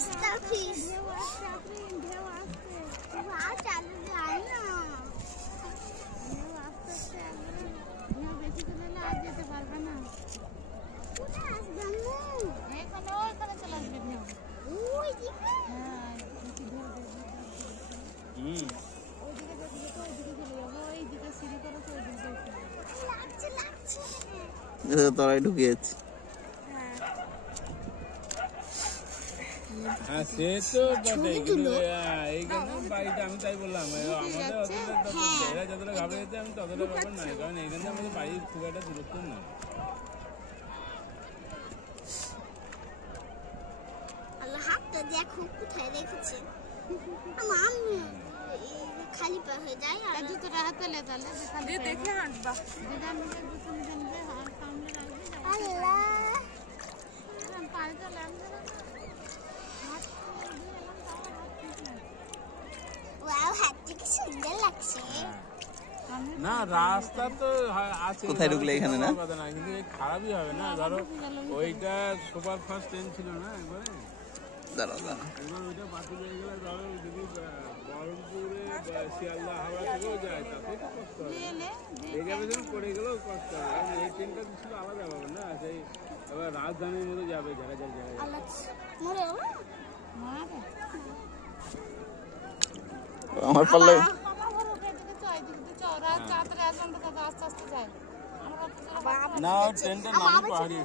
Starfish. Wow, चालू जाए ना। बेटी को ले आज जेते पारबा ना। কোথায় আসবে আম্মু? এখানে ওইখানে চলে আসবে না। ওই দিকে? হ্যাঁ, বেশি ধরে ওইদিকে চলে যাবো, ওইদিকে সিঁড়ি করে চলে যাবো। লাগছে। তোরাই ঢুকে যাচ্ছে। হ্যাঁ সে তো বটে, কিন্তু এইখানে বাড়িতে আমি তাই বললাম আমাদের এরা যতটা ঘাবড়ে যেতে আমি ততটা ব্যাপার নাই, কারণ এখানে আমাদের বাড়ির খুব একটা দূরত্ব না। আল্লাহ হাতটা দেখো কোথায় রেখেছে। খালি পা হয়ে যায় আর জুতোটা হাতে লে তাহলে দেখে হাঁটবা। দিদা নিজে জুতো নিজে হাত সামনে রাখবে। আল্লাহ পায়ে তো লাগবে না। ওয়াও, হাতটা কি সুন্দর লাগছে। না রাস্তা তো আছে, কোথায় ঢুকলে এখানে না কথা না, কিন্তু খারাপই হবে না। ধরো ওইটা সুপার ফাস্ট ট্রেন ছিল না একবারে, দাঁড়াও একবার ওইটা বাতিল হয়ে গেলে ধরো যদি বহরমপুরে শিয়ালদা হাওড়া থেকেও যায় তাতে তো কষ্ট হবে, এই যাবে যখন পড়ে গেলেও কষ্ট হবে। কারণ এই ট্রেনটা ছিল আলাদা হবে না, সেই এবার রাজধানীর মতো যাবে জায়গায়। আমার পারলে না ট্রেনটা নামি পাহাড়ি।